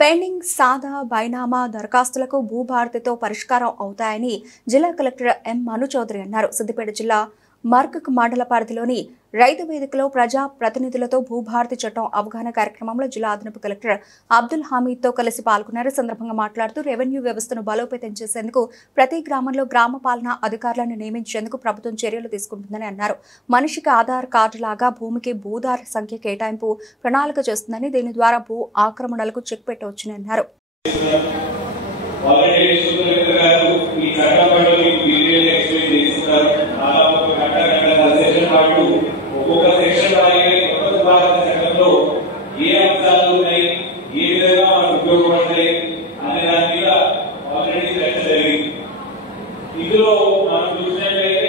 Pending సాదా బైనామా దరఖాస్తులకు భూభారతితో పరిష్కారం అవుతాయని జిల్లా కలెక్టర్ ఎం మను చౌదరి అన్నారు. సిద్దిపేట జిల్లా మర్కక్ మండల పరిధిలోని రైతు వేదికలో ప్రజా ప్రతినిధులతో భూభారతి చట్టం అవగాహన కార్యక్రమంలో జిల్లా అదనపు కలెక్టర్ అబ్దుల్ హమీద్ తో కలిసి పాల్గొన్నారు. సందర్భంగా మాట్లాడుతూ రెవెన్యూ వ్యవస్థను బలోపేతం చేసేందుకు ప్రతి గ్రామంలో గ్రామ పాలనా అధికారులను నియమించేందుకు ప్రభుత్వం చర్యలు తీసుకుంటుందని అన్నారు. మనిషికి ఆధార్ కార్డు లాగా భూమికి భూదారు సంఖ్య కేటాయింపు ప్రణాళిక చేస్తుందని, దీని ద్వారా భూ ఆక్రమణలకు చెక్ పెట్టవచ్చని అన్నారు. ఇందులో మనం చూసినట్లయితే